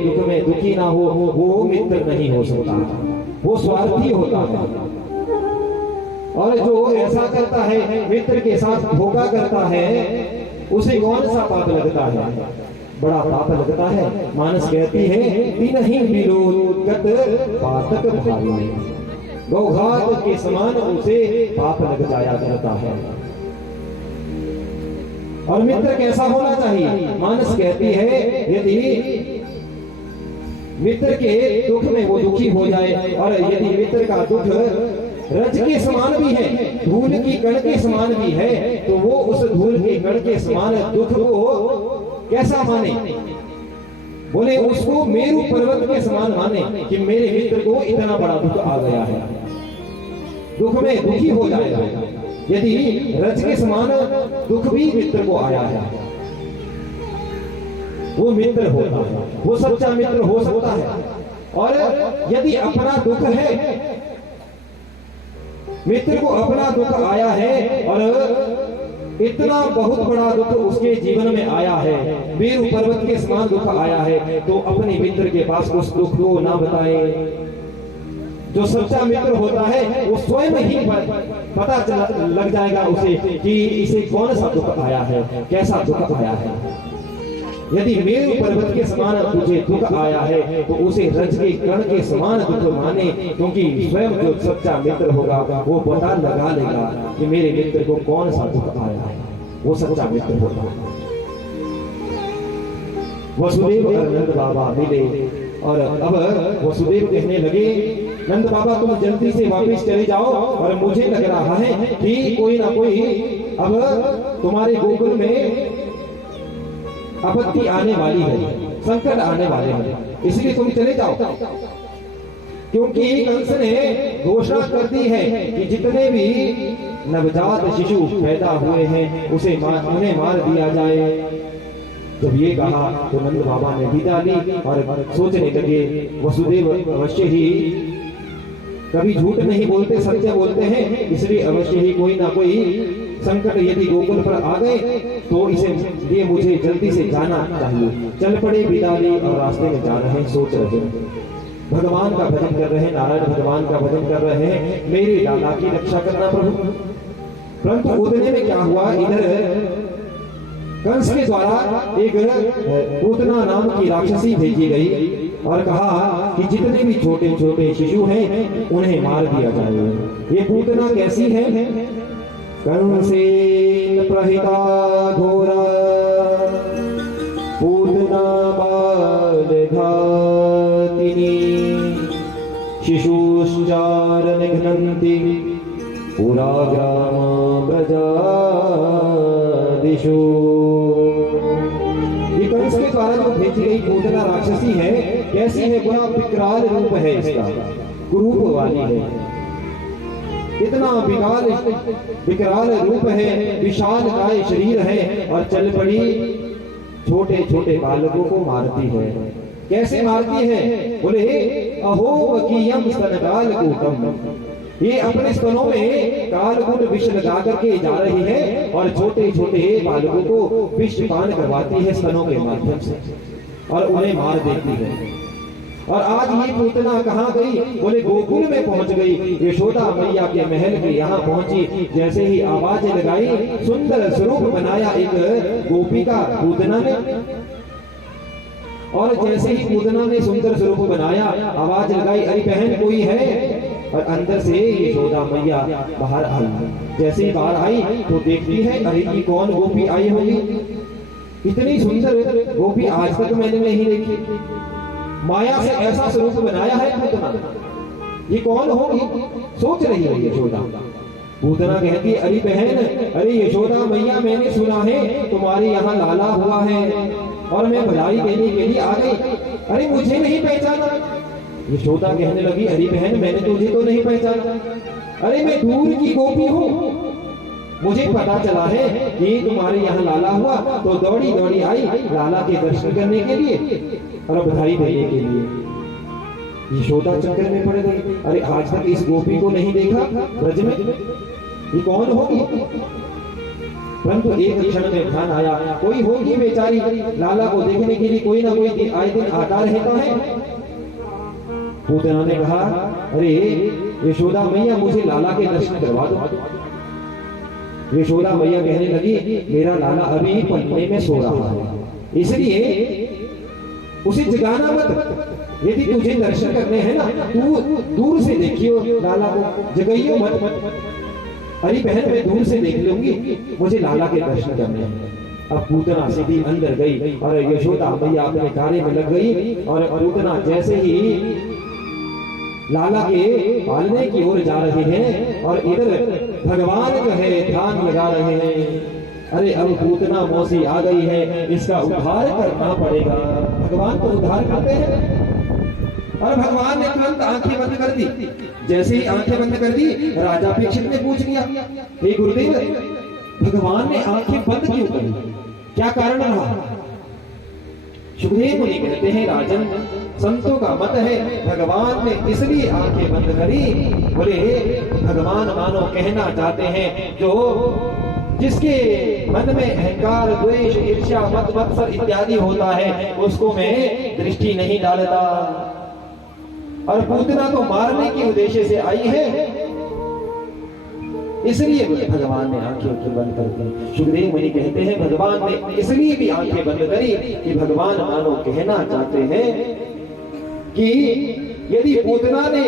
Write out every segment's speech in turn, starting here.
दुख में दुखी ना हो वो मित्र नहीं हो सकता, वो स्वार्थी होता है। और जो ऐसा करता है, मित्र के साथ धोखा करता है, उसे कौन सा पाप लगता है? बड़ा पाप लगता है। मानस कहती है दिन ही विलोकत पातक भावी, गौघात के समान उसे पाप लग जाया करता है। और मित्र कैसा होना चाहिए? मानस कहती है यदि मित्र के दुख में वो दुखी हो जाए, और यदि मित्र का दुख रज के समान भी है, धूल की कण के समान भी है, तो वो उस धूल के कण के समान दुख को कैसा माने? बोले उसको मेरु पर्वत के समान माने कि मेरे मित्र को इतना बड़ा दुख आ गया है, दुख में दुखी हो जाएगा। यदि रज के समान दुख भी मित्र को आया है, वो मित्र होता है, वो सच्चा मित्र हो सकता है। और यदि अपना दुख है, मित्र को अपना दुख आया है और इतना बहुत बड़ा दुख उसके जीवन में आया है, मेरु पर्वत के समान दुख आया है, तो अपने मित्र के पास उस दुख को ना बताए। जो सच्चा मित्र होता है वो स्वयं ही पता लग जाएगा उसे कि इसे कौन सा दुख आया है, कैसा दुख आया है। यदि मेरु पर्वत के समान तुझे दुख आया है तो उसे रज के कण के समान दुख माने, क्योंकि स्वयं जो सच्चा मित्र होगा वो पता लगा लेगा कि मेरे मित्र को कौन सा दुख आया है, वो सच्चा मित्र होगा। वसुदेव और नंद बाबा मिले और अब वसुदेव कहने लगे नंद बाबा तुम जल्दी से वापस चले जाओ, और मुझे लग रहा है कि कोई ना कोई अब तुम्हारे गोकुल में आपत्ति आने वाली है, संकट आने वाले हैं, इसलिए तुम चले जाओ। क्योंकि कंस ने घोषणा कर दी है कि जितने भी नवजात शिशु पैदा हुए हैं उन्हें मार दिया जाए। जब ये कहा तो नंद बाबा ने विदा ली और सोचने लगे वसुदेव अवश्य ही कभी झूठ नहीं बोलते, सत्य बोलते हैं, इसलिए अवश्य ही कोई ना कोई संकट यदि गोकुल पर आ गए तो इसे मुझे जल्दी से जाना चाहिए। चल पड़े, विदा ली और रास्ते में जा रहे हैं, सोच रहे हैं, भगवान का भजन कर रहे हैं, नारायण भगवान का भजन कर रहे हैं, मेरे लाला की रक्षा करना प्रभु। परंतु उतने में क्या हुआ, इधर कंस के द्वारा एक पूतना नाम की राक्षसी भेजी गई और कहा कि जितने भी छोटे छोटे शिशु हैं उन्हें मार दिया जाए। ये पूतना कैसी है? कंसेन प्रहिता घोरा पूतना बालघातिनी शिशुश्चार निघ्नन्ति पुरा ग्राम ब्रजादिषु। ये कंस के द्वारा जो भेजी गई पूतना राक्षसी है, कैसी है? बड़ा विकराल रूप है इसका, कुरूप वाली है, इतना विकराल रूप है, विशाल काय शरीर है, और चल पड़ी छोटे छोटे बालकों को मारती है। कैसे मारती है? बोले अहो वकीयम स्तनकाल कूटम, ये अपने स्तनों में कालकूट विष लगा करके जा रही है और छोटे छोटे बालकों को विष पान करवाती है स्तनों के माध्यम से और उन्हें मार देती है। और आज ये पूतना कहाँ गई? बोले गोकुल में पहुंच गई, यशोदा मैया के महल के यहाँ पहुंची। जैसे ही आवाज लगाई, सुंदर स्वरूप बनाया एक गोपिका पूतना ने, और जैसे ही पूतना ने सुंदर स्वरूप बनाया, आवाज लगाई अरे बहन कोई है, और अंदर से यशोदा मैया बाहर आई। जैसे ही बाहर आई तो देखती है अरे ये कौन गोपी आई होगी, इतनी सुंदर गोपी आज तक मैंने नहीं देखी, माया से ऐसा स्वरूप बनाया है पूतना, ये कौन होगी? सोच रही है यशोदा। पूतना कहती अरे बहन, अरे यशोदा मैया मैंने सुना है तुम्हारे यहाँ लाला हुआ है और मैं बधाई देने के लिए आ गई। अरे मुझे नहीं पहचाना? यशोदा कहने लगी अरे बहन मैंने तुझे तो नहीं पहचाना, अरे मैं दूर की गोपी हूँ, मुझे पता चला है कि तुम्हारे यहाँ लाला हुआ तो दौड़ी दौड़ी आई लाला के दर्शन करने के लिए और बधाई देने के लिए। यशोदा चक्कर में पड़ गई, अरे आज तक इस गोपी को नहीं देखा ब्रज में, ये कौन होगी? परंतु एक क्षण में ध्यान आया, कोई होगी बेचारी लाला को देखने के लिए, कोई ना कोई आए दिन आता रहता है। पूतना ने कहा, अरे यशोदा मैया मुझे लाला के दर्शन करवा दो। यशोदा मैया कहने लगी, मेरा लाला अभी पलने में सो रहा है, इसलिए उसे जगाना मत। यदि तुझे दर्शन करने हैं ना, तू दूर से देखियो लाला को, जगाइयो मत। अरे बहन, मैं दूर से देख लूंगी, मुझे लाला के दर्शन करने हैं। अब पूतना सीधी अंदर गई और यशोदा मैया अपने कार्य में लग गई। और पूतना जैसे ही लाला के पालने की ओर जा रहे हैं और इधर भगवान जो है ध्यान लगा रहे हैं। अरे अब पूतना मौसी आ गई है, इसका उद्धार करना पड़ेगा। भगवान तो उद्धार करते हैं। और भगवान ने तुरंत आंखें बंद कर दी। जैसे ही आंखें बंद कर दी, राजा परीक्षित ने पूछ लिया, हे गुरुदेव, भगवान ने आंखें बंद क्यों करी, क्या कारण रहा? सुखदेव मुनि कहते हैं, राजन, संतों का मत है भगवान ने इसलिए आंखें बंद करी, बोले भगवान मानो कहना चाहते हैं, जो जिसके मन में अहंकार, द्वेष, ईर्ष्या, मत मत्सर इत्यादि होता है, उसको मैं दृष्टि नहीं डालता। और पूतना तो मारने के उद्देश्य से आई है, इसलिए भगवान ने आंखें बंद कर दी। सुखदेव मुनि कहते हैं, भगवान ने इसलिए भी आंखें बंद करी कि भगवान मानो कहना चाहते हैं कि यदि पूतना ने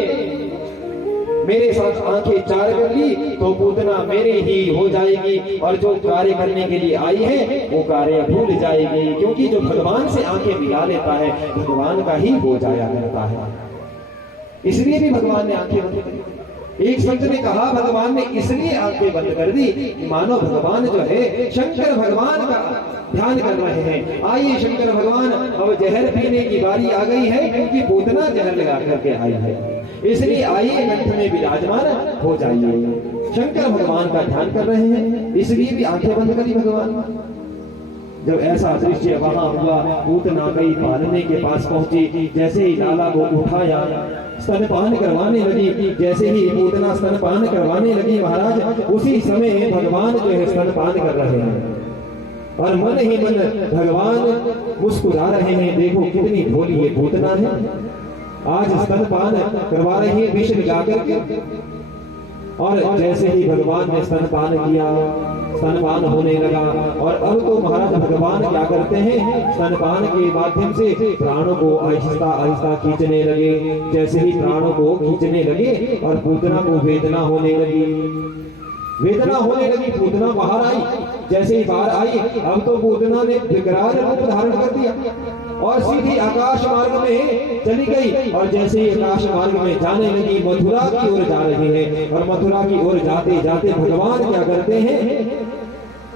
मेरे साथ आंखें चार कर ली तो पूतना मेरे ही हो जाएगी, और जो कार्य करने के लिए आई है वो कार्य भूल जाएगी, क्योंकि जो भगवान से आंखें मिला लेता है भगवान का ही हो जाया करता है। इसलिए भी भगवान ने आंखें बंद कर दी। एक संत ने कहा, भगवान ने इसलिए आंखें बंद कर दी कि मानो भगवान जो है शंकर भगवान का ध्यान कर रहे हैं। आइए शंकर भगवान, अब जहर पीने की बारी आ गई है, क्योंकि पूतना जहर लगा करके आई है, इसलिए आइए कंठ में विराजमान हो जाइए। शंकर भगवान का ध्यान कर रहे हैं, इसलिए भी आंखें बंद करी भगवान। जब ऐसा दृश्य वहां हुआ, पूतना गई पालने के पास पहुंची, जैसे ही लाला को उठाया, स्तनपान करवाने लगी। जैसे ही पूतना स्तनपान करवाने लगी महाराज, उसी समय भगवान जो है स्तनपान कर रहे हैं और मन ही मन भगवान मुस्कुरा रहे हैं। देखो कितनी भोली ये पूतना है, आज स्तनपान करवा रही है विष लगा करके। और जैसे ही भगवान ने स्तनपान किया, स्तनपान होने लगा। और अब तो महाराज भगवान क्या करते हैं, स्तनपान के माध्यम से प्राणों को आहिस्ता आहिस्ता खींचने लगे। जैसे ही प्राणों को खींचने लगे और पूतना को वेदना होने लगी, वेदना होने लगी, पूतना बाहर आई। जैसे ही बाहर आई, अब तो पूतना ने विकराल रूप धारण कर दिया और सीधी आकाश मार्ग में चली गई। और जैसे ही आकाश मार्ग में जाने लगी, मथुरा की ओर जा रही है। और मथुरा की ओर जाते जाते भगवान क्या करते हैं,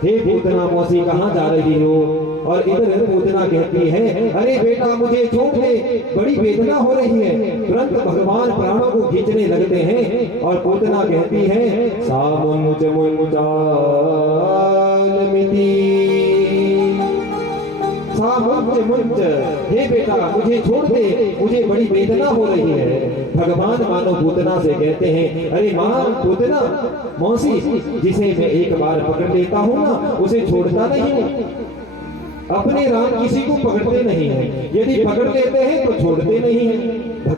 हे पूतना मौसी कहाँ जा रही हो? और इधर पूतना कहती है, अरे बेटा मुझे छोड़ दे, बड़ी वेदना हो रही है। तुरंत भगवान प्राणों को खींचने लगते हैं। और पूतना कहती है, सामुंच मुंचालमिति, सामुंच मुंच, हे बेटा मुझे छोड़ दे, मुझे बड़ी वेदना हो रही है। भगवान मानो पूतना से कहते हैं, अरे मां पूतना मौसी, जिसे मैं एक बार पकड़ लेता हूँ ना, उसे छोड़ता नहीं हूँ। अपने राम किसी को पकड़ते नहीं है, यदि पकड़ लेते हैं तो छोड़ते नहीं है।